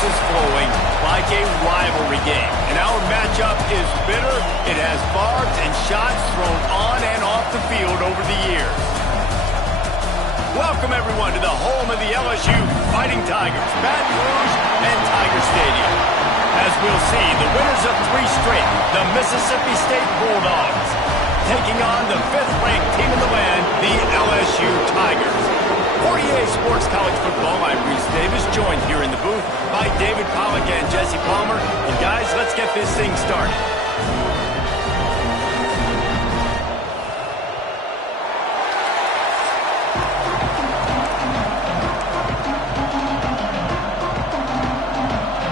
juices flowing like a rivalry game. And our matchup is bitter. It has barbs and shots thrown on and off the field over the years. Welcome, everyone, to the home of the LSU Fighting Tigers, Baton Rouge and Tiger Stadium. As we'll see, the winners of 3 straight, the Mississippi State Bulldogs, taking on the 5th-ranked team in the land, the LSU Tigers. For EA Sports College Football, I'm Reese Davis, joined here in the booth by David Pollack and Jesse Palmer. And guys, let's get this thing started.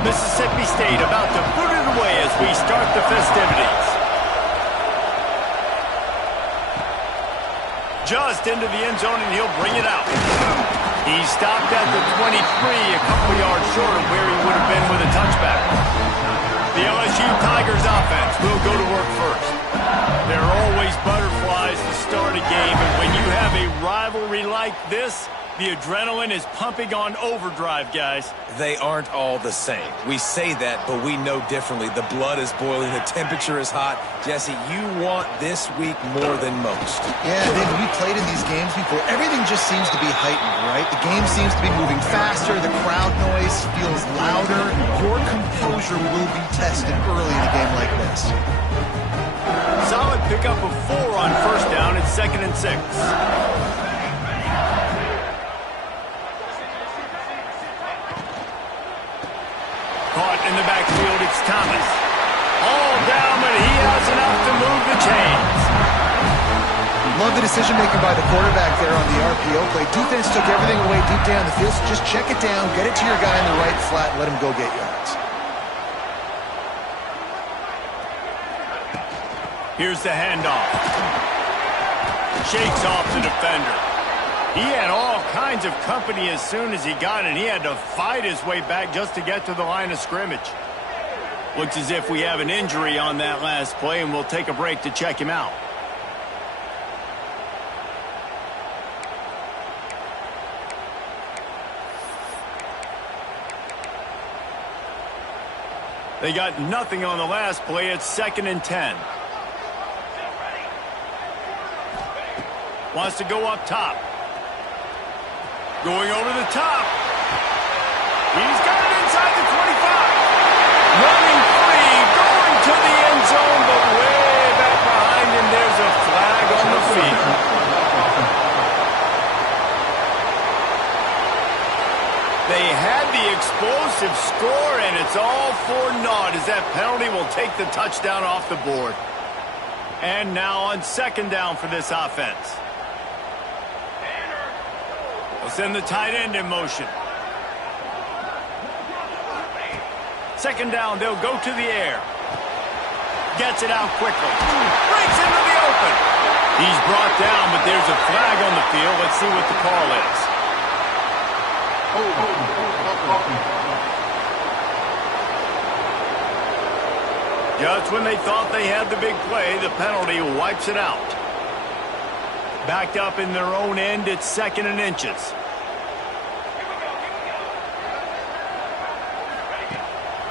Mississippi State about to boot it away as we start the festivities. Just into the end zone, and he'll bring it out. He stopped at the 23, a couple yards short of where he would have been with a touchback. The LSU Tigers offense will go to work first. There are always butterflies to start a game, and when you have a rivalry like this, the adrenaline is pumping on overdrive, guys. They aren't all the same. We say that, but we know differently. The blood is boiling. The temperature is hot. Jesse, you want this week more than most. Yeah, David, we played in these games before. Everything just seems to be heightened, right? The game seems to be moving faster. The crowd noise feels louder. Your composure will be tested early in a game like this. Solid pickup of 4 on first down. It's 2nd and 6. Caught in the backfield, it's Thomas. All down, but he has enough to move the chains. Love the decision-making by the quarterback there on the RPO play. Defense took everything away deep down the field, so just check it down, get it to your guy in the right flat, and let him go get yards. Here's the handoff. Shakes off the defender. He had all kinds of company as soon as he got it. He had to fight his way back just to get to the line of scrimmage. Looks as if we have an injury on that last play, and we'll take a break to check him out. They got nothing on the last play. It's 2nd and 10. Wants to go up top. Going over the top. He's got it inside the 25. Running free, going to the end zone, but way back behind him, there's a flag on the field. They had the explosive score, and it's all for naught as that penalty will take the touchdown off the board. And now on 2nd down for this offense. They'll send the tight end in motion. 2nd down, they'll go to the air. Gets it out quickly. Breaks into the open. He's brought down, but there's a flag on the field. Let's see what the call is. Just when they thought they had the big play, the penalty wipes it out. Backed up in their own end, it's 2nd and inches.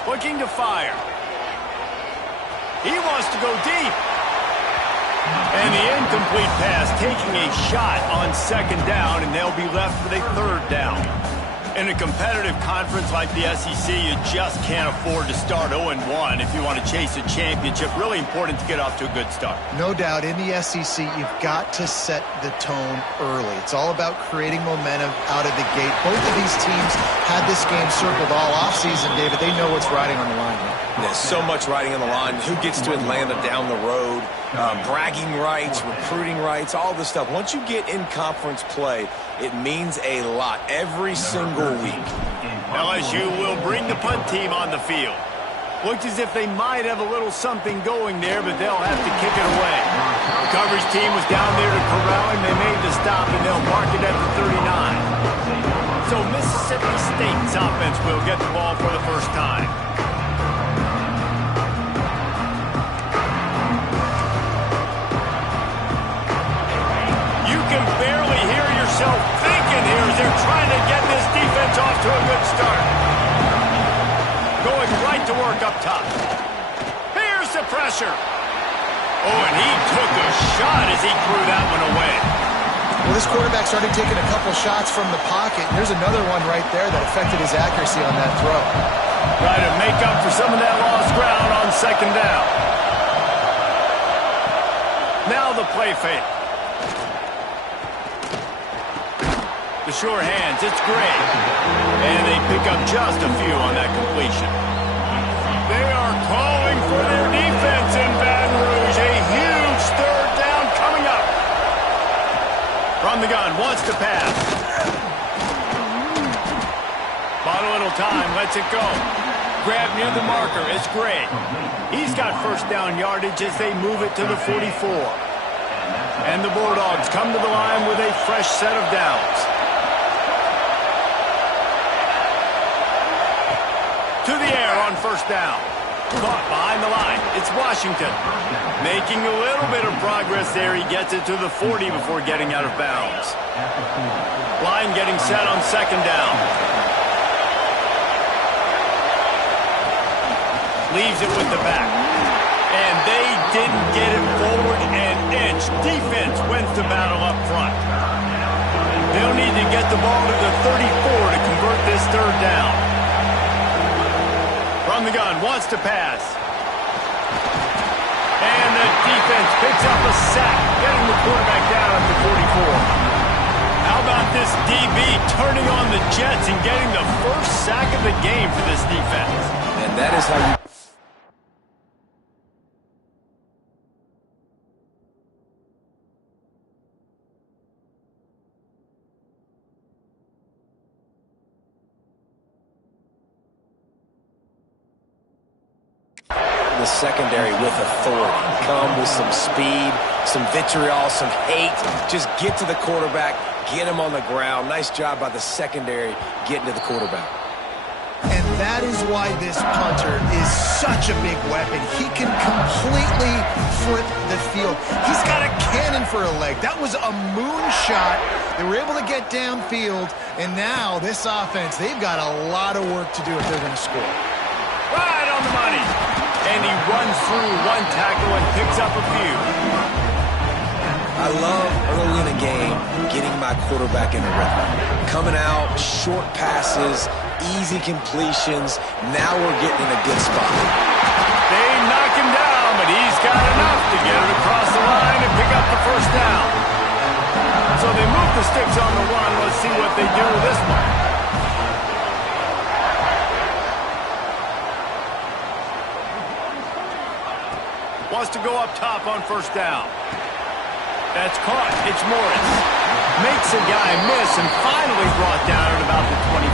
Looking to fire. He wants to go deep. And the incomplete pass taking a shot on 2nd down, and they'll be left with a 3rd down. In a competitive conference like the SEC, you just can't afford to start 0-1 if you want to chase a championship. Really important to get off to a good start. No doubt, in the SEC, you've got to set the tone early. It's all about creating momentum out of the gate. Both of these teams had this game circled all offseason, David. They know what's riding on the line here. There's so much riding on the line. Who gets to Atlanta down the road? Bragging rights, recruiting rights, all this stuff. Once you get in conference play, it means a lot every single week. LSU will bring the punt team on the field. Looked as if they might have a little something going there, but they'll have to kick it away. The coverage team was down there to corral him. They made the stop, and they'll mark it at the 39. So Mississippi State's offense will get the ball for the first time. You can barely hear yourself thinking here as they're trying to get this defense off to a good start. work up top. Here's the pressure. Oh, and he took a shot as he threw that one away. Well, this quarterback started taking a couple shots from the pocket. There's another one right there that affected his accuracy on that throw. Trying to make up for some of that lost ground on second down. Now the play fake. The sure hands, it's great. And they pick up just a few on that completion. They are calling for their defense in Baton Rouge. A huge third down coming up. From the gun, wants to pass. Bought a little time, lets it go. Grab near the marker, it's great. He's got first down yardage as they move it to the 44. And the Bulldogs come to the line with a fresh set of downs. To the air on first down. Caught behind the line. It's Washington. Making a little bit of progress there. He gets it to the 40 before getting out of bounds. Line getting set on second down. Leaves it with the back. And they didn't get it forward an inch. Defense wins the battle up front. They'll need to get the ball to the 34 to convert this third down. From the gun, wants to pass. And the defense picks up a sack, getting the quarterback down at the 44. How about this DB turning on the Jets and getting the first sack of the game for this defense? And that is how you... The secondary with authority. Come with some speed, some vitriol, some hate. Just get to the quarterback, get him on the ground. Nice job by the secondary getting to the quarterback. And that is why this punter is such a big weapon. He can completely flip the field. He's got a cannon for a leg. That was a moonshot. They were able to get downfield, and now this offense, they've got a lot of work to do if they're going to score. Right on the money. And he runs through one tackle and picks up a few. I love early in a game getting my quarterback in a rhythm. Coming out, short passes, easy completions. Now we're getting in a good spot. They knock him down, but he's got enough to get it across the line and pick up the first down. So they move the sticks on the run. Let's see what they do with this one. Wants to go up top on first down. That's caught. It's Morris. Makes a guy miss and finally brought down at about the 25.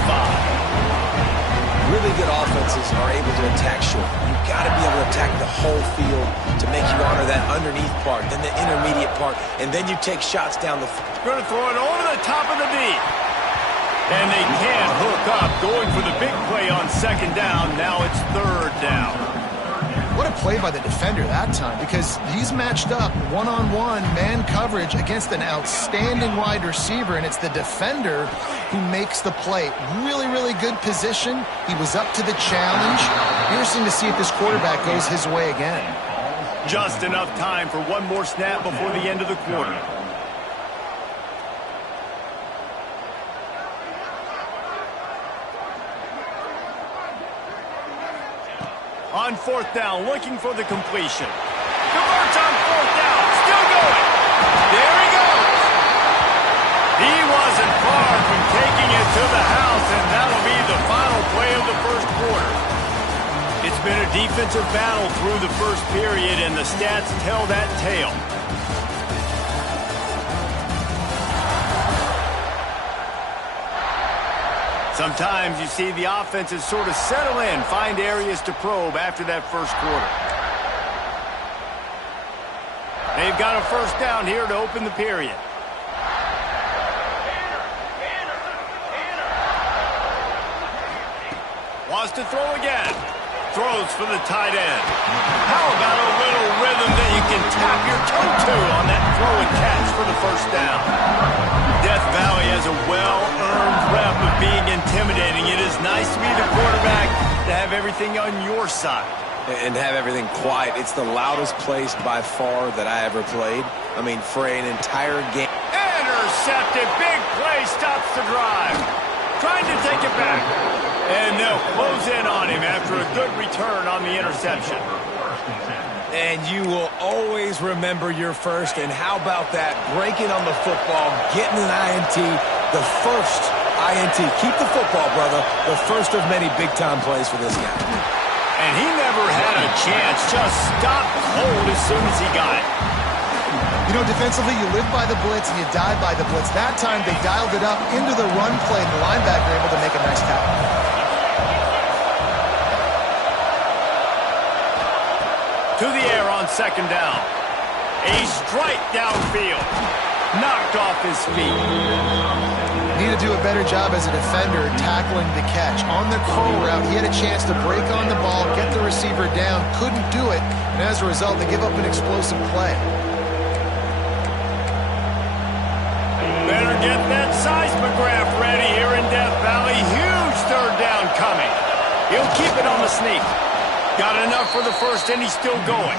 Really good offenses are able to attack short. You've got to be able to attack the whole field to make you honor that underneath part, then the intermediate part, and then you take shots down the field. Going to throw it over the top of the deep. And they can't hook up. Going for the big play on second down. Now it's third down. What a play by the defender that time, because he's matched up one-on-one man coverage against an outstanding wide receiver, and it's the defender who makes the play. Really, really good position. He was up to the challenge. Interesting to see if this quarterback goes his way again. Just enough time for one more snap before the end of the quarter. On fourth down, looking for the completion. Converts on fourth down, still going. There he goes. He wasn't far from taking it to the house, and that'll be the final play of the first quarter. It's been a defensive battle through the first period, and the stats tell that tale. Sometimes you see the offenses sort of settle in, find areas to probe after that first quarter. They've got a first down here to open the period. Wants to throw again. Throws for the tight end. How about a little rhythm that you can tap your toe to on that throw and catch for the first down? Death Valley has a well-earned rep of being intimidating. It is nice to be the quarterback, to have have everything on your side. And have everything quiet. It's the loudest place by far that I ever played. I mean, for an entire game. Intercepted. Big play stops the drive. Trying to take it back. And they'll close in on him after a good return on the interception. And you will always remember your first. And how about that? Breaking on the football, getting an INT, the first INT. Keep the football, brother. The first of many big-time plays for this guy. And he never had a chance. Just stopped cold as soon as he got it. You know, defensively, you live by the blitz and you die by the blitz. That time, they dialed it up into the run play, and the linebacker able to make a nice tackle. To the air on second down. A strike downfield. Knocked off his feet. Need to do a better job as a defender tackling the catch. On the curl route, he had a chance to break on the ball, get the receiver down, couldn't do it, and as a result, they give up an explosive play. Better get that seismograph ready here in Death Valley. Huge third down coming. He'll keep it on the sneak. Got enough for the first, and he's still going.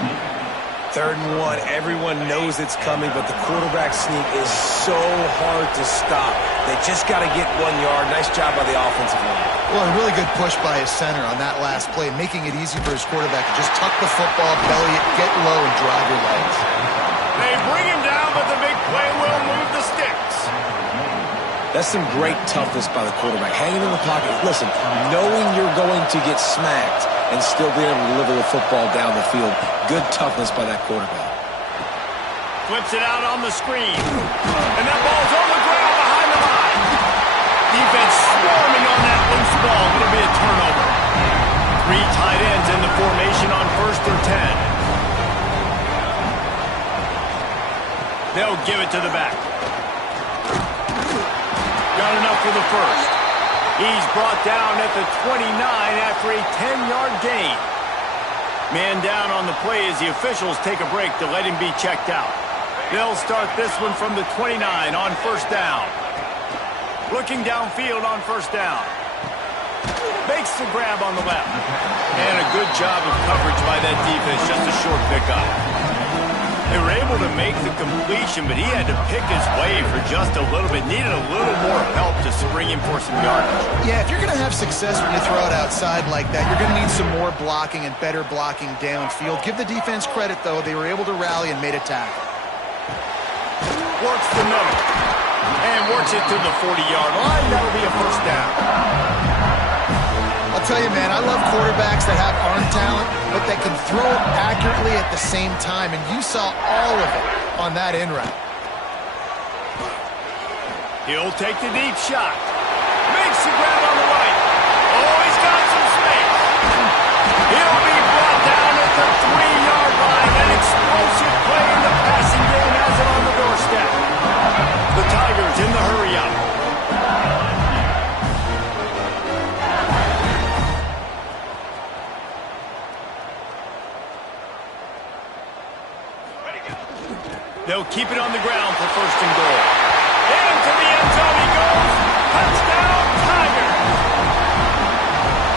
3rd and 1, everyone knows it's coming, but the quarterback sneak is so hard to stop. They just got to get 1 yard. Nice job by the offensive line. Well, a really good push by his center on that last play, making it easy for his quarterback to just tuck the football, belly it, get low, and drive your legs. They bring him down, but the big play will move the sticks. That's some great toughness by the quarterback. Hanging in the pocket. Listen, knowing you're going to get smacked and still being able to deliver the football down the field. Good toughness by that quarterback. Flips it out on the screen. And that ball's on the ground behind the line. Defense swarming on that loose ball. It'll be a turnover. 3 tight ends in the formation on 1st and 10. They'll give it to the back. Got enough for the first. He's brought down at the 29 after a 10-yard gain. Man down on the play as the officials take a break to let him be checked out. They'll start this one from the 29 on 1st down. Looking downfield on 1st down. Makes the grab on the left. And a good job of coverage by that defense. Just a short pickup. They were able to make the completion, but he had to pick his way for just a little bit. Needed a little more help to spring him for some yardage. Yeah, if you're going to have success when you throw it outside like that, you're going to need some more blocking and better blocking downfield. Give the defense credit, though. They were able to rally and made a tackle. Works the middle. And works it to the 40-yard line. That'll be a 1st down. I'll tell you, man, I love quarterbacks that have arm talent, but that can throw it accurately at the same time, and you saw all of it on that in route. He'll take the deep shot. Makes the grab on the right. Oh, he's got some space. He'll be brought down at the 3-yard line. An explosive play in the passing game has it on the doorstep. The Tigers in the hurry-up. They'll keep it on the ground for 1st and goal. Into the end zone he goes. Touchdown, Tigers.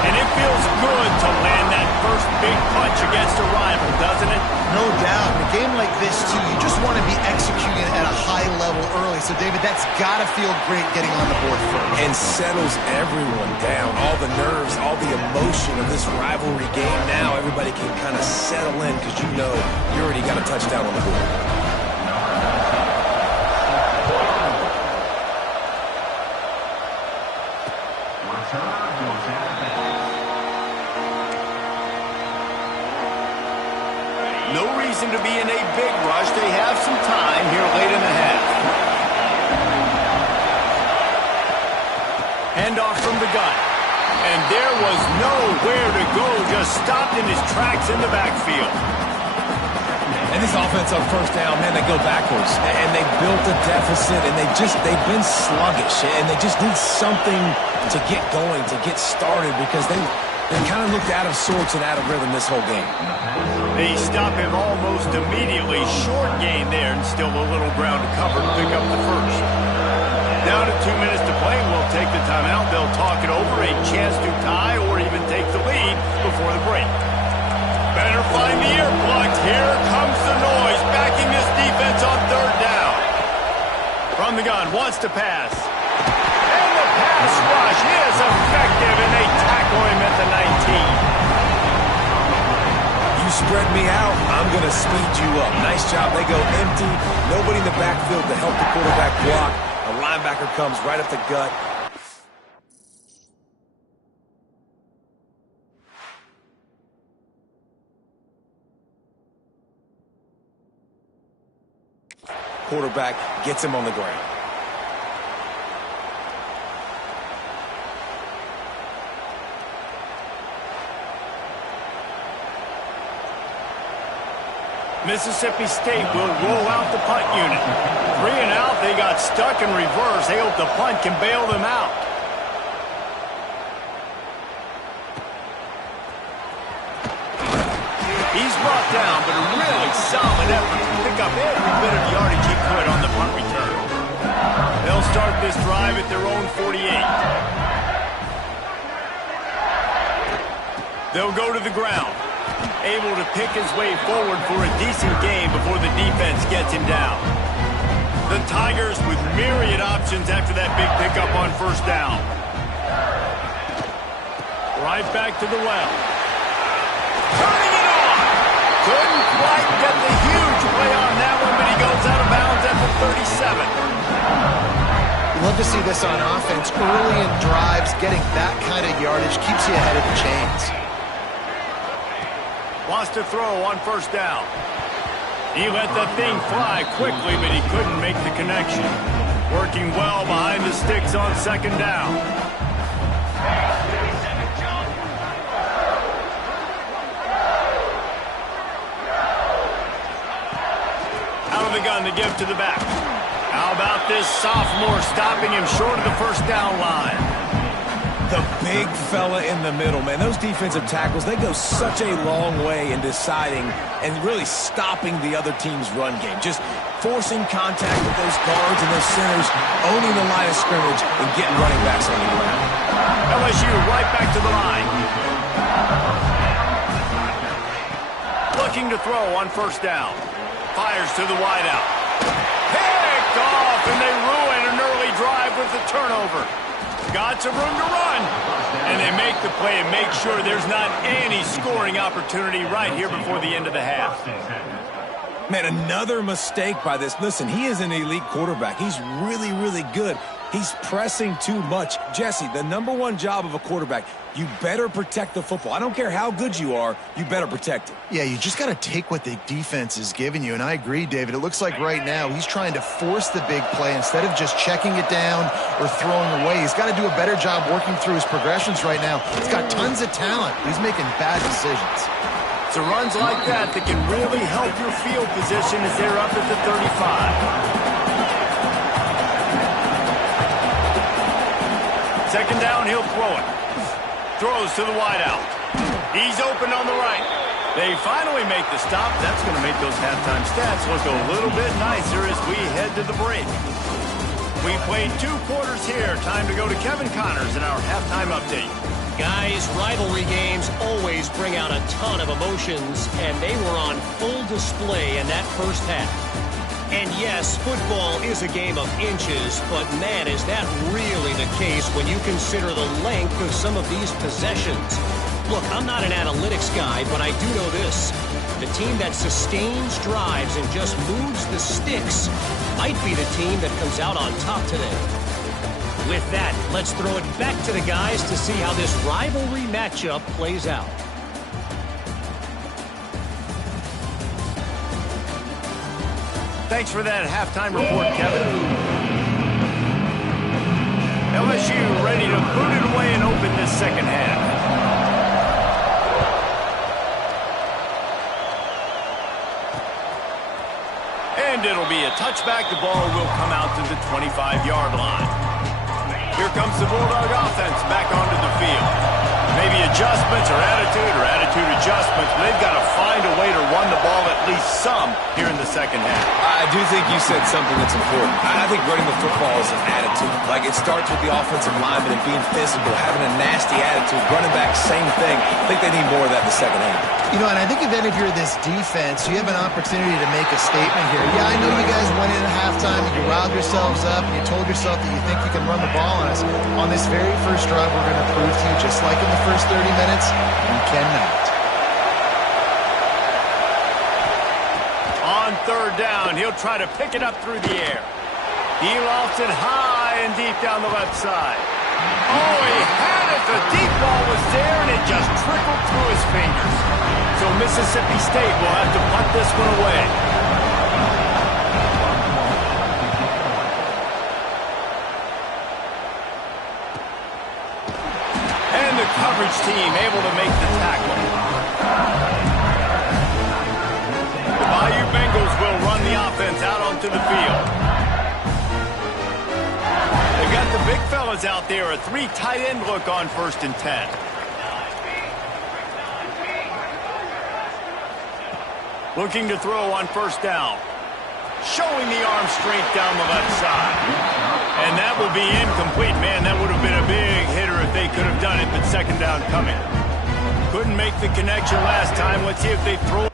And it feels good to land that first big punch against a rival, doesn't it? No doubt. In a game like this, too, you just want to be executing at a high level early. So, David, that's got to feel great getting on the board first. And settles everyone down. All the nerves, all the emotion of this rivalry game. Now everybody can kind of settle in because you know you already got a touchdown on the board. No reason to be in a big rush. They have some time here late in the half. Handoff from the gun. And there was nowhere to go. Just stopped in his tracks in the backfield. And this offense on 1st down, man, they go backwards. And they built a deficit, and they've been sluggish. And they just need something to get going, to get started, because they kind of looked out of sorts and out of rhythm this whole game. They stop him almost immediately. Short gain there, and still a little ground to cover to pick up the first. Down to 2 minutes to play. We'll take the timeout. They'll talk it over. A chance to tie or even take the lead before the break. Better find the earplugs. Here comes the noise. Backing this defense on third down. From the gun, wants to pass. And the pass rush is effective, and they tackle him at the 19. You spread me out, I'm going to speed you up. Nice job. They go empty. Nobody in the backfield to help the quarterback block. A linebacker comes right up the gut. Quarterback gets him on the ground. Mississippi State will roll out the punt unit. 3 and out. They got stuck in reverse. They hope the punt can bail them out. He's brought down, but a really solid effort to pick up every bit of yardage he could on the punt return. They'll start this drive at their own 48. They'll go to the ground. Able to pick his way forward for a decent game before the defense gets him down. The Tigers with myriad options after that big pickup on first down. Right back to the well. Turning it on! Couldn't quite get the huge play on that one, but he goes out of bounds at the 37. You love to see this on offense. Early in drives, getting that kind of yardage keeps you ahead of the chains. Wants to throw on first down. He let that thing fly quickly, but he couldn't make the connection. Working well behind the sticks on second down. Out of the gun to give to the back. How about this sophomore stopping him short of the first down line? The big fella in the middle, man. Those defensive tackles, they go such a long way in deciding and really stopping the other team's run game. Just forcing contact with those guards and those centers, owning the line of scrimmage, and getting running backs on the ground. LSU right back to the line. Looking to throw on first down. Fires to the wideout. Picked off, and they ruin an early drive with the turnover. Got some room to run. And they make the play and make sure there's not any scoring opportunity right here before the end of the half. Man, another mistake by this. Listen, he is an elite quarterback. He's really, really good. He's pressing too much. Jesse, the #1 job of a quarterback, you better protect the football. I don't care how good you are, you better protect it. Yeah, you just got to take what the defense is giving you. And I agree, David. It looks like right now he's trying to force the big play instead of just checking it down or throwing away. He's got to do a better job working through his progressions right now. He's got tons of talent. He's making bad decisions. It's runs like that that can really help your field position as they're up at the 35. Second down, he'll throw it. Throws to the wideout. He's open on the right. They finally make the stop. That's going to make those halftime stats look a little bit nicer as we head to the break. We played 2 quarters here. Time to go to Kevin Connors in our halftime update. Guys, rivalry games always bring out a ton of emotions, and they were on full display in that first half. And yes, football is a game of inches, but man, is that really the case when you consider the length of some of these possessions. Look, I'm not an analytics guy, but I do know this. The team that sustains drives and just moves the sticks might be the team that comes out on top today. With that, let's throw it back to the guys to see how this rivalry matchup plays out. Thanks for that halftime report, Kevin. LSU ready to boot it away and open this second half. And it'll be a touchback. The ball will come out to the 25-yard line. Here comes the Bulldog offense back onto the field. They maybe adjustments or attitude adjustments, but they've got to find a way to run the ball at least some here in the second half. I do think you said something that's important. I think running the football is an attitude. Like, it starts with the offensive lineman and being physical, having a nasty attitude. Running back, same thing. I think they need more of that in the second half. You know, and I think if you're this defense, you have an opportunity to make a statement here. Yeah, I know you guys went in at halftime and you riled yourselves up and you told yourself that you think you can run the ball on us. On this very first drive, we're going to prove to you, just like in the first 30 minutes, you cannot. On third down, he'll try to pick it up through the air. He lofts it high and deep down the left side. Oh, he had it. The deep ball was there, and it just trickled through his fingers. So Mississippi State will have to punt this one away. And the coverage team able to make the tackle. The Bayou Bengals will run the offense out onto the field. They've got the big fellas out there, a 3 tight end look on 1st and 10. Looking to throw on 1st down. Showing the arm strength down the left side. And that will be incomplete. Man, that would have been a big hitter if they could have done it, but 2nd down coming. Couldn't make the connection last time. Let's see if they throw.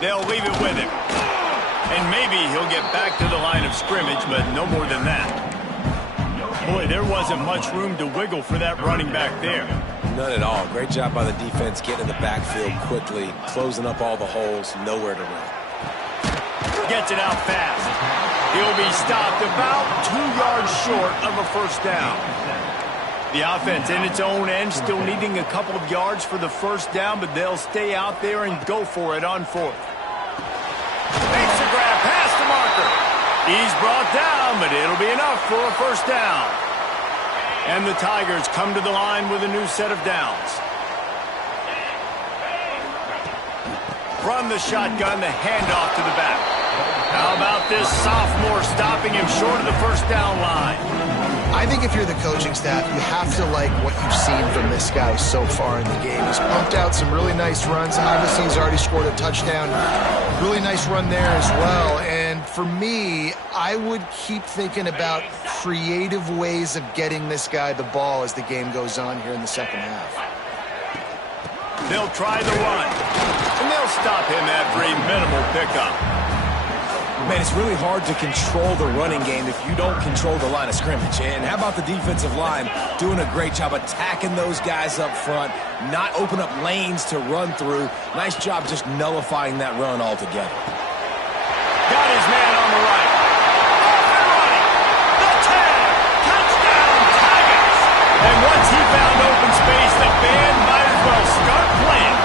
They'll leave it with him. And maybe he'll get back to the line of scrimmage, but no more than that. Boy, there wasn't much room to wiggle for that running back there. None at all. Great job by the defense getting in the backfield quickly, closing up all the holes, nowhere to run. Gets it out fast. He'll be stopped about 2 yards short of a first down. The offense in its own end still needing a couple of yards for the first down, but they'll stay out there and go for it on fourth. Makes the grab past the marker. He's brought down, but it'll be enough for a first down. And the Tigers come to the line with a new set of downs. From the shotgun, the handoff to the back. How about this sophomore stopping him short of the first down line? I think if you're the coaching staff, you have to like what you've seen from this guy so far in the game. He's pumped out some really nice runs. Obviously, he's already scored a touchdown. Really nice run there as well. And for me, I would keep thinking about creative ways of getting this guy the ball as the game goes on here in the second half. They'll try the run, and they'll stop him after a minimal pickup. Man, it's really hard to control the running game if you don't control the line of scrimmage. And how about the defensive line doing a great job attacking those guys up front, not open up lanes to run through. Nice job just nullifying that run altogether. Got his man on the right. Off and running. The tag. Touchdown, Tigers. And once he found open space, the band might as well start playing.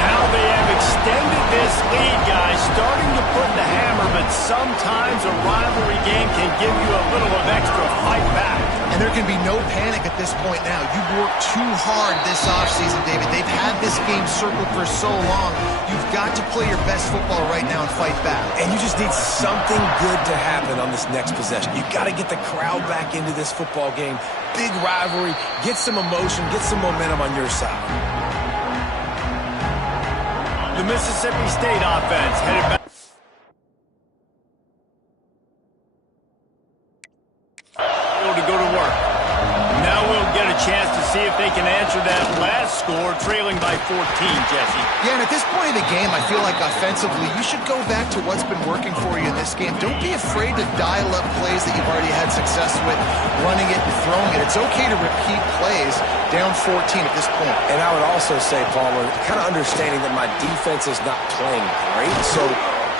Now they have extended this lead, guys, starting to put the hammer, but sometimes a rivalry game can give you a little of extra fight back. And there can be no panic at this point now. You've worked too hard this offseason, David. They've had this game circled for so long. You've got to play your best football right now and fight back. And you just need something good to happen on this next possession. You've got to get the crowd back into this football game. Big rivalry. Get some emotion. Get some momentum on your side. The Mississippi State offense headed back. To go to work. Now we'll get a chance to see if they can answer that last score, trailing by 14, Jesse. Yeah, and at this point of the game, I feel like offensively, you should go back to what's been working for you in this game. Don't be afraid to dial up plays that you've already had success with, running it and throwing it. It's okay to repeat plays down 14 at this point. And I would also say, Palmer, kind of understanding that my defense is not playing great, so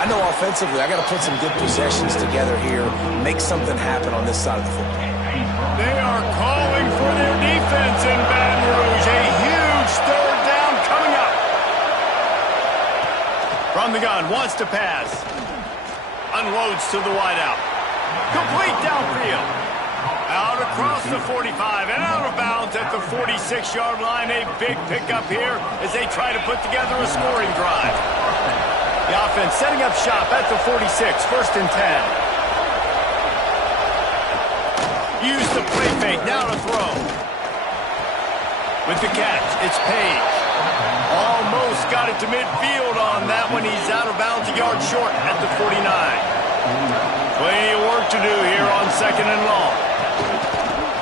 I know offensively I got to put some good possessions together here, make something happen on this side of the football. They are calling for their defense in Baton Rouge. A huge third down coming up. From the gun, wants to pass. Unloads to the wideout. Complete downfield. Out across the 45 and out of bounds at the 46-yard line. A big pickup here as they try to put together a scoring drive. The offense setting up shop at the 46, first and 10. Use the play fake, now to throw. With the catch, it's Page. Almost got it to midfield on that one. He's out of bounds a yard short at the 49. Plenty of work to do here on second and long.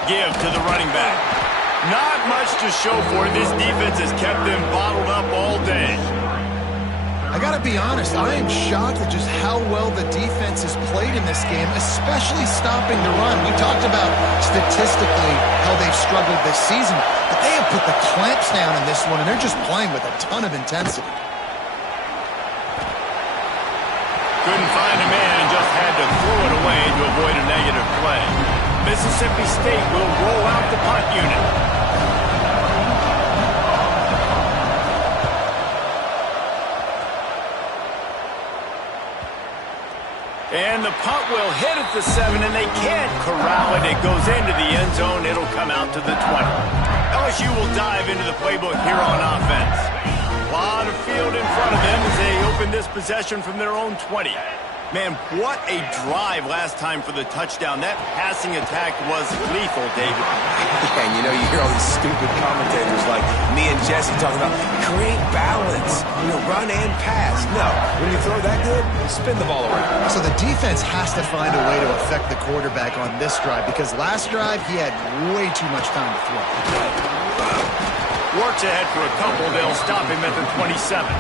Give to the running back. Not much to show for it. This defense has kept them bottled up all day. I got to be honest, I am shocked at just how well the defense has played in this game, especially stopping the run. We talked about statistically how they've struggled this season, but they have put the clamps down in this one, and they're just playing with a ton of intensity. Couldn't find a man and just had to throw it away to avoid a negative play. Mississippi State will roll out the punt unit. And the punt will hit at the 7, and they can't corral it. It goes into the end zone. It'll come out to the 20. LSU will dive into the playbook here on offense. A lot of field in front of them as they open this possession from their own 20. Man, what a drive last time for the touchdown. That passing attack was lethal, David. And you know, you hear all these stupid commentators like me and Jesse talking about create balance, run and pass. No, when you throw that good, spin the ball around. So the defense has to find a way to affect the quarterback on this drive, because last drive he had way too much time to throw. Works ahead for a couple. They'll stop him at the 27.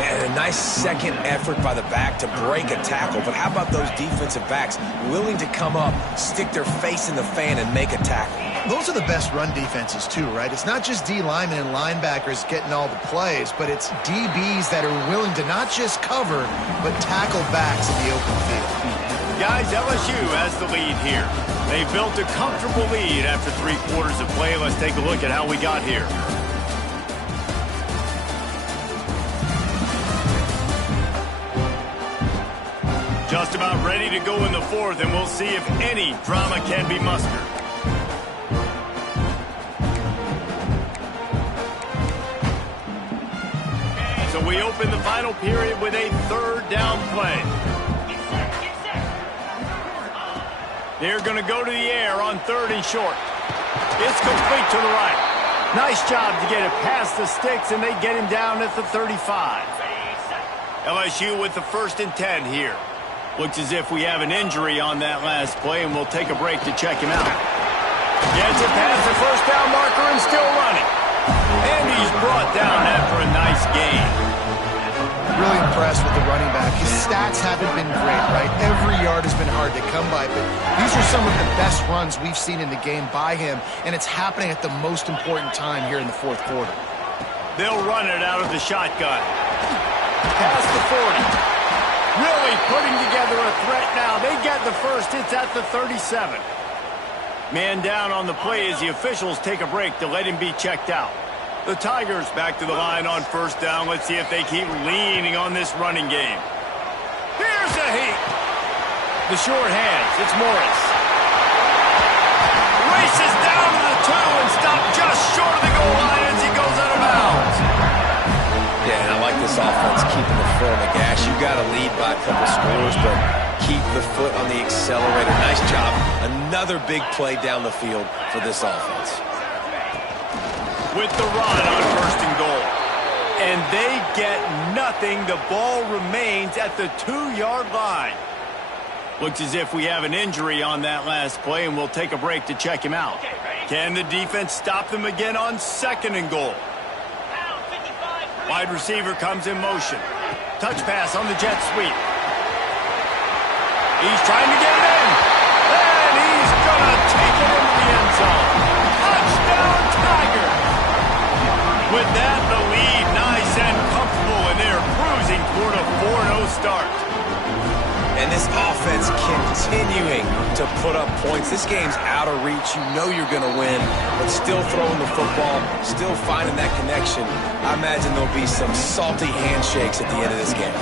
And And a nice second effort by the back to break a tackle. But how about those defensive backs willing to come up, stick their face in the fan, and make a tackle? Those are the best run defenses, too, right? It's not just D linemen and linebackers getting all the plays, but it's DBs that are willing to not just cover, but tackle backs in the open field. Guys, LSU has the lead here. They built a comfortable lead after 3 quarters of play. Let's take a look at how we got here. Just about ready to go in the 4th, and we'll see if any drama can be mustered. So we open the final period with a 3rd down play. They're going to go to the air on 3rd and short. It's complete to the right. Nice job to get it past the sticks, and they get him down at the 35. LSU with the 1st and 10 here. Looks as if we have an injury on that last play, and we'll take a break to check him out. Gets it past the 1st down marker and still running. And he's brought down after a nice gain. Really impressed with the running back. His stats haven't been great, right? Every yard has been hard to come by, but these are some of the best runs we've seen in the game by him, and it's happening at the most important time here in the 4th quarter. They'll run it out of the shotgun. Past the 40. Really putting together a threat now. They get the 1st. It's at the 37. Man down on the play as the officials take a break to let him be checked out. The Tigers back to the line on 1st down. Let's see if they keep leaning on this running game. Here's a heat. The short hands. It's Morris. Races down to the 2 and stopped just short of the goal line as he goes out of bounds. Yeah, and I like this offense keeping the foot on the gas. You got to lead by a couple scores, but keep the foot on the accelerator. Nice job. Another big play down the field for this offense. With the run on 1st and goal. And they get nothing. The ball remains at the 2-yard line. Looks as if we have an injury on that last play, and we'll take a break to check him out. Can the defense stop them again on 2nd and goal? Wide receiver comes in motion. Touch pass on the jet sweep. He's trying to get it in. And he's going to take it into the end zone. Touchdown, Tigers. With that, the lead nice and comfortable, and they're cruising toward a 4-0 start. And this offense continuing to put up points. This game's out of reach. You know you're going to win, but still throwing the football, still finding that connection. I imagine there'll be some salty handshakes at the end of this game.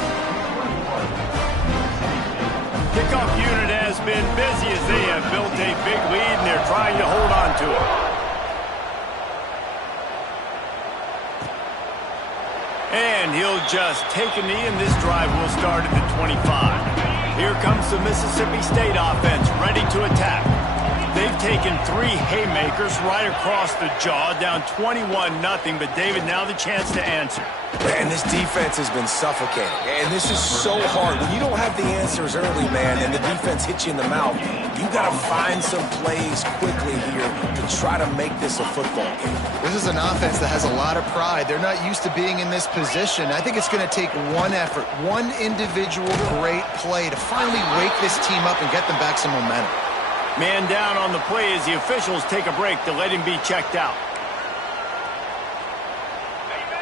Kickoff unit has been busy as they have built a big lead, and they're trying to hold on to it. And he'll just take a knee, and this drive will start at the 25. Here comes the Mississippi State offense, ready to attack. They've taken 3 haymakers right across the jaw, down 21-0, but David, now the chance to answer. And this defense has been suffocating. And this is so hard. When you don't have the answers early, man, and the defense hits you in the mouth, you got to find some plays quickly here to try to make this a football game. This is an offense that has a lot of pride. They're not used to being in this position. I think it's going to take one effort, one individual great play to finally wake this team up and get them back some momentum. Man down on the play as the officials take a break to let him be checked out.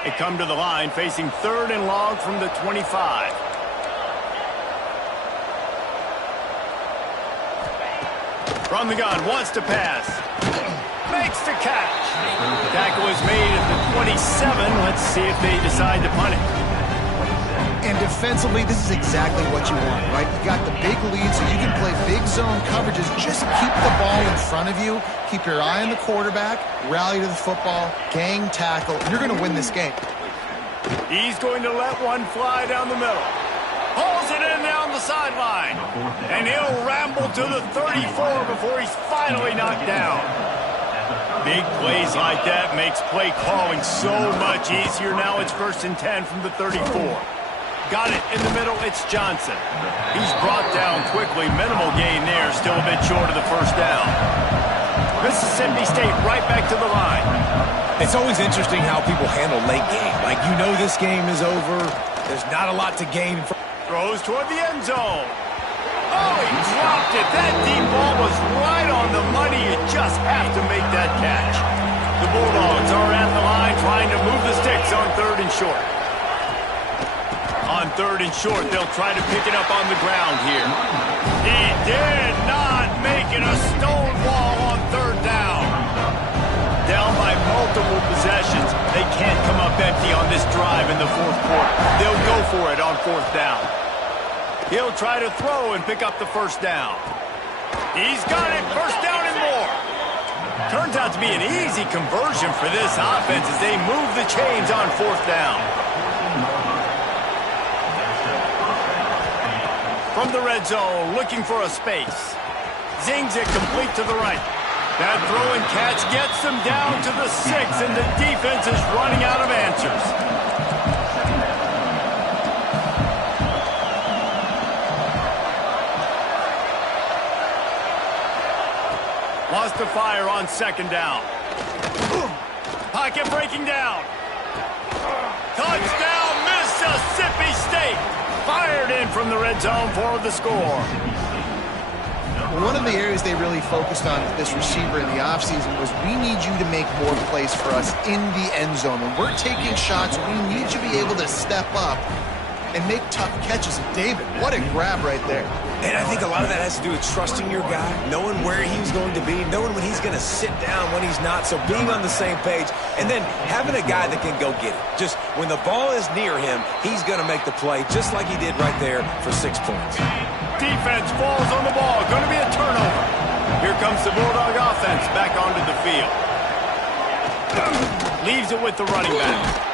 They come to the line facing 3rd and long from the 25. From the gun, wants to pass. Makes the catch. Tackle is made at the 27. Let's see if they decide to punt it. And defensively, this is exactly what you want, right? You got the big lead, so you can play big zone coverages. Just keep the ball in front of you. Keep your eye on the quarterback. Rally to the football. Gang tackle. You're going to win this game. He's going to let one fly down the middle. Pulls it in down the sideline. And he'll ramble to the 34 before he's finally knocked down. Big plays like that makes play calling so much easier. Now it's 1st and 10 from the 34. Got it in the middle, it's Johnson. He's brought down quickly, minimal gain there, still a bit short of the 1st down. Mississippi State right back to the line. It's always interesting how people handle late game. Like, you know this game is over. There's not a lot to gain from. Throws toward the end zone. Oh, he dropped it. That deep ball was right on the money. You just have to make that catch. The Bulldogs are at the line trying to move the sticks on 3rd and short. On 3rd and short, they'll try to pick it up on the ground here. He did not make it a stone wall on 3rd down. Down by multiple possessions. They can't come up empty on this drive in the 4th quarter. They'll go for it on 4th down. He'll try to throw and pick up the 1st down. He's got it. 1st down and more. Turns out to be an easy conversion for this offense as they move the chains on 4th down. From the red zone, looking for a space. Zings it complete to the right. That throw and catch gets them down to the 6, and the defense is running out of answers. Lost to fire on 2nd down. Pocket breaking down. Touchdown, Mississippi State. Fired in from the red zone for the score. One of the areas they really focused on with this receiver in the offseason was we need you to make more plays for us in the end zone. When we're taking shots, we need you to be able to step up and make tough catches. And David, what a grab right there. And I think a lot of that has to do with trusting your guy, knowing where he's going to be, knowing when he's going to sit down, when he's not. So being on the same page, and then having a guy that can go get it. Just when the ball is near him, he's going to make the play just like he did right there for 6 points. Defense falls on the ball. Going to be a turnover. Here comes the Bulldog offense back onto the field. Leaves it with the running back.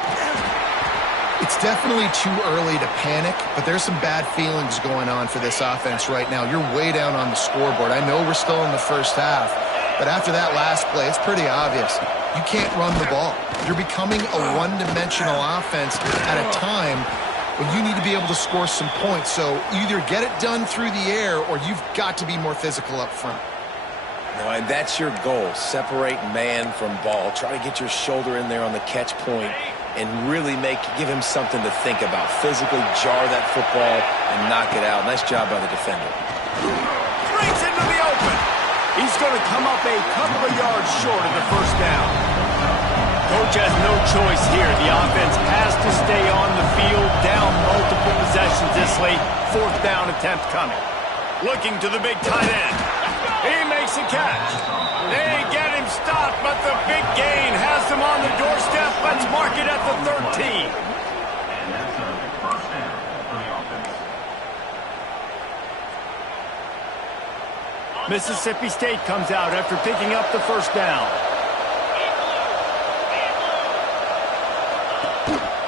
It's definitely too early to panic, but there's some bad feelings going on for this offense right now. You're way down on the scoreboard. I know we're still in the first half, but after that last play, it's pretty obvious. You can't run the ball. You're becoming a one-dimensional offense at a time when you need to be able to score some points. So either get it done through the air or you've got to be more physical up front. No, and that's your goal. Separate man from ball. Try to get your shoulder in there on the catch point and really give him something to think about. Physically jar that football and knock it out. Nice job by the defender. Breaks into the open. He's going to come up a couple of yards short of the 1st down. Coach has no choice here. The offense has to stay on the field, down multiple possessions this late. 4th down attempt coming. Looking to the big tight end. He makes a catch. They get him stopped, but the big gain has them on the doorstep. Let's mark it at the 13. Mississippi State comes out after picking up the 1st down.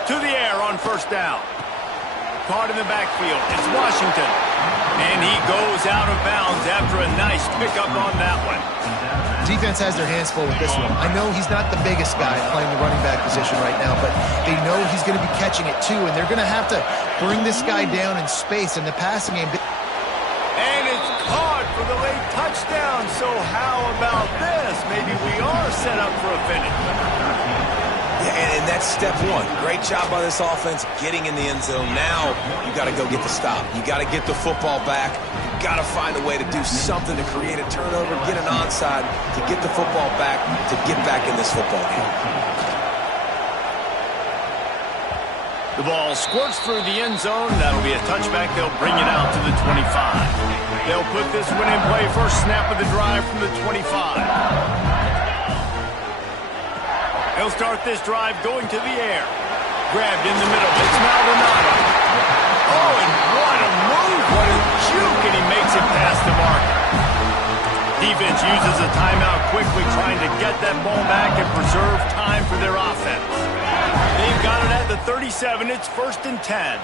To the air on 1st down. Caught in the backfield. It's Washington. And he goes out of bounds after a nice pickup on that one. Defense has their hands full with this one. I know he's not the biggest guy playing the running back position right now, but they know he's going to be catching it too, and they're going to have to bring this guy down in space in the passing game. And it's caught for the late touchdown. So how about this? Maybe we are set up for a finish. Yeah, and that's step one. Great job by this offense getting in the end zone. Now you got to go get the stop. You got to get the football back. You got to find a way to do something to create a turnover, get an onside, to get the football back, to get back in this football game. The ball squirts through the end zone. That'll be a touchback. They'll bring it out to the 25. They'll put this one in play. First snap of the drive from the 25. He'll start this drive going to the air. Grabbed in the middle. It's Maldonado. Oh, and what a move. What a juke. And he makes it past the marker. Defense uses a timeout quickly, trying to get that ball back and preserve time for their offense. They've got it at the 37. It's 1st and 10.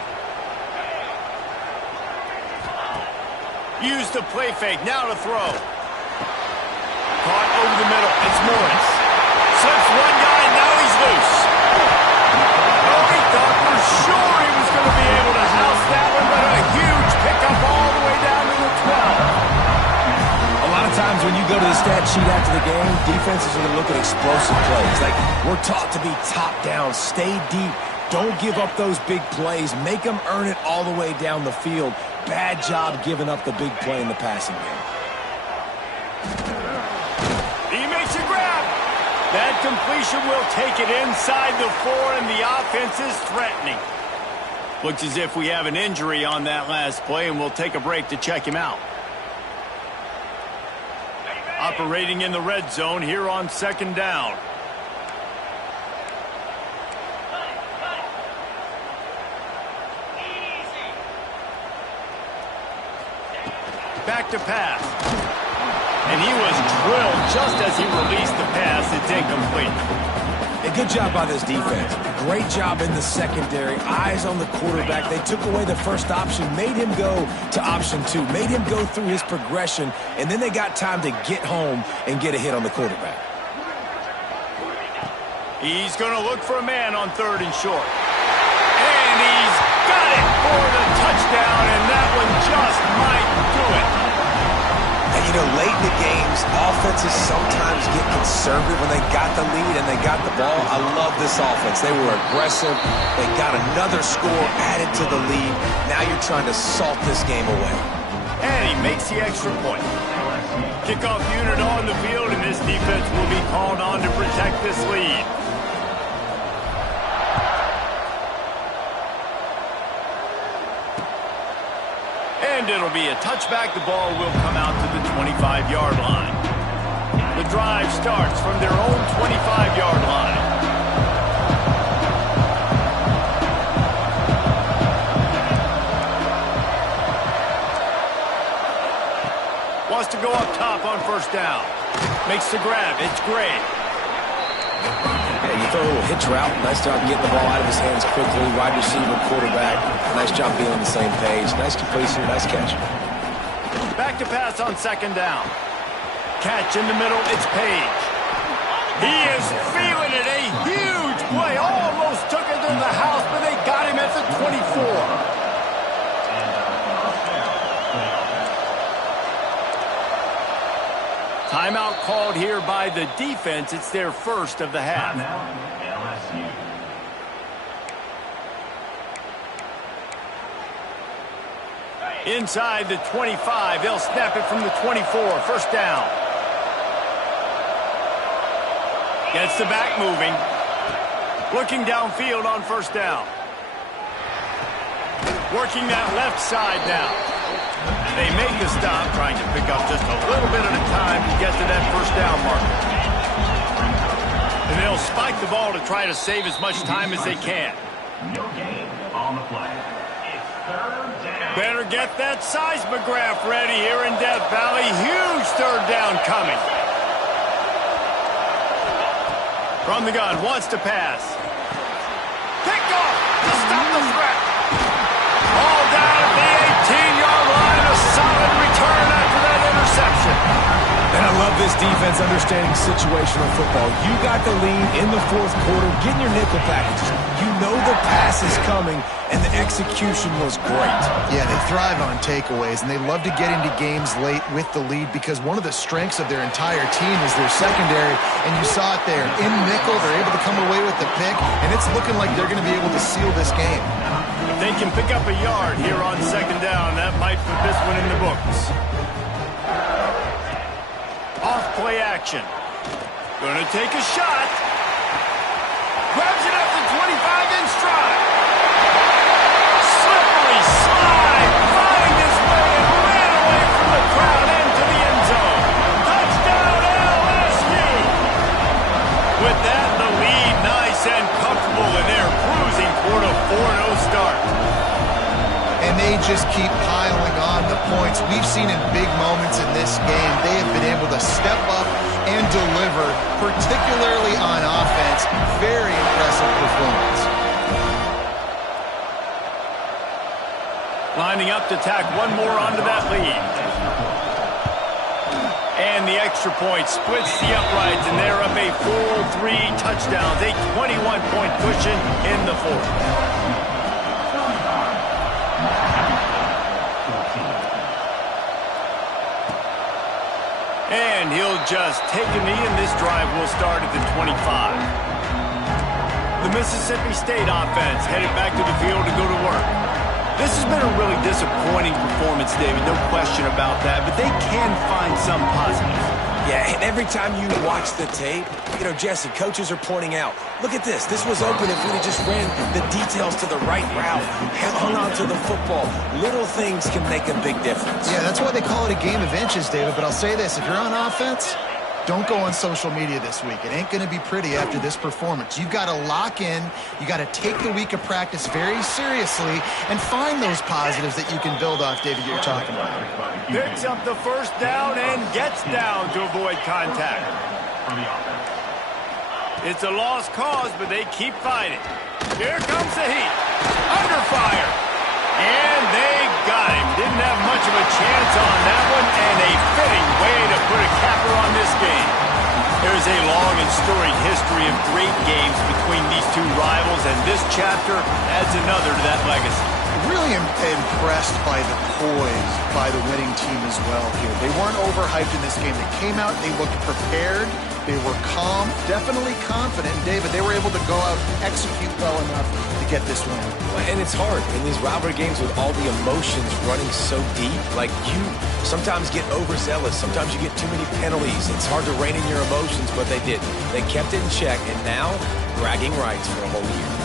Use the play fake. Now to throw. Caught over the middle. It's Morris. Slips one guy, now he's loose. Oh, he thought for sure he was going to be able to house that one, but a huge pickup all the way down to the 12. A lot of times when you go to the stat sheet after the game, defenses are going to look at explosive plays. Like, we're taught to be top down, stay deep, don't give up those big plays, make them earn it all the way down the field. Bad job giving up the big play in the passing game. He makes a grab. That completion will take it inside the 4, and the offense is threatening. Looks as if we have an injury on that last play, and we'll take a break to check him out. Operating in the red zone here on 2nd down. Back to pass. And he was drilled just as he released the pass. It's incomplete. A good job by this defense. Great job in the secondary. Eyes on the quarterback. They took away the first option, made him go to option 2, made him go through his progression, and then they got time to get home and get a hit on the quarterback. He's going to look for a man on 3rd and short. And he's got it for the touchdown, and that one just might do it. And, you know, late in the games, offenses sometimes get conservative when they got the lead and they got the ball. I love this offense. They were aggressive. They got another score added to the lead. Now you're trying to salt this game away. And he makes the extra point. Kickoff unit on the field, and this defense will be called on to protect this lead. And it'll be a touchback. The ball will come out to the 25-yard line. The drive starts from their own 25-yard line. Wants to go up top on 1st down. Makes the grab. It's great. Yeah, you throw a little hitch route. Nice job getting the ball out of his hands quickly. Wide receiver, quarterback. Nice job being on the same page. Nice completion. Nice catch. Back to pass on 2nd down. Catch in the middle. It's Page. He is feeling it. A huge play. Almost took it to the house, but they got him at the 24. Timeout called here by the defense. It's their first of the half. LSU. Inside the 25. They'll snap it from the 24. 1st down. Gets the back moving. Looking downfield on 1st down. Working that left side now. They make the stop, trying to pick up just a little bit at a time to get to that 1st down marker. And they'll spike the ball to try to save as much time as they can. No gain on the play. It's 3rd down. Better get that seismograph ready here in Death Valley. Huge 3rd down coming. From the gun, wants to pass. Picked off to stop the threat. All down at the 18-yard line. A solid return after that interception. And I love this defense understanding situational football. You got the lead in the 4th quarter, getting your nickel packages. You know the pass is coming, and the execution was great. Yeah, they thrive on takeaways, and they love to get into games late with the lead because one of the strengths of their entire team is their secondary, and you saw it there. In nickel, they're able to come away with the pick, and it's looking like they're going to be able to seal this game. If they can pick up a yard here on 2nd down, that might put this one in the books. Off play action. Gonna take a shot. Grabs it up to 25 in stride. Slippery slide. Finding his way and ran away from the crowd into the end zone. Touchdown LSU. With that, the lead nice and comfortable, and they're cruising toward a 4-0 start. And they just keep piling on the points. We've seen in big moments in this game, they have been able to step up and deliver, particularly on offense. Very impressive performance. Lining up to tack one more onto that lead. And the extra point splits the uprights, and they're up a full 3 touchdowns. A 21-point cushion in the 4th. And he'll just take a knee, and this drive will start at the 25. The Mississippi State offense headed back to the field to go to work. This has been a really disappointing performance, David, no question about that, but they can find some positives. Yeah, and every time you watch the tape, Jesse, coaches are pointing out, look at this. This was open if we'd have just ran the details to the right route, hung on to the football. Little things can make a big difference. Yeah, that's why they call it a game of inches, David. But I'll say this, if you're on offense, don't go on social media this week. It ain't going to be pretty after this performance. You've got to lock in. You got to take the week of practice very seriously and find those positives that you can build off, David, you're talking about. Picks up the first down and gets down to avoid contact. It's a lost cause, but they keep fighting. Here comes the heat. Under fire. And they got him. Didn't have much of a chance on that one, and a fitting way to put a capper on this game. There's a long and storied history of great games between these two rivals, and this chapter adds another to that legacy. Really impressed by the poise by the winning team as well here. They weren't overhyped in this game. They came out, they looked prepared, they were calm, definitely confident. And David, they were able to go out and execute well enough to get this win. And it's hard in these rivalry games with all the emotions running so deep. Like, you sometimes get overzealous. Sometimes you get too many penalties. It's hard to rein in your emotions, but they didn't. They kept it in check, and now bragging rights for a whole year.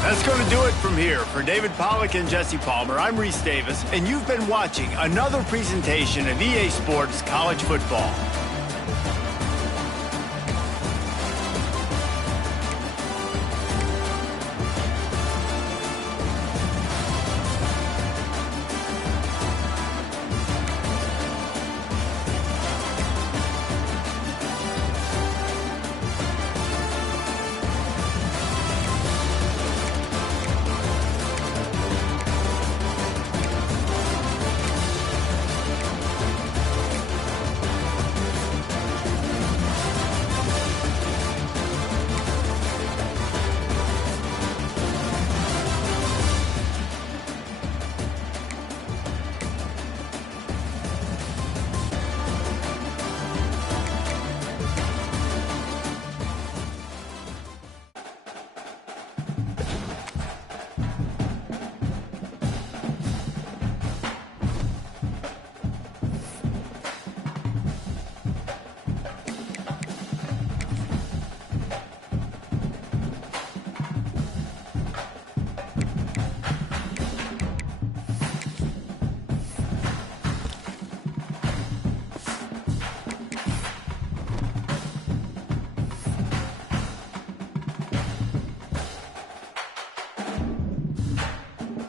That's going to do it from here. For David Pollack and Jesse Palmer, I'm Reese Davis, and you've been watching another presentation of EA Sports College Football.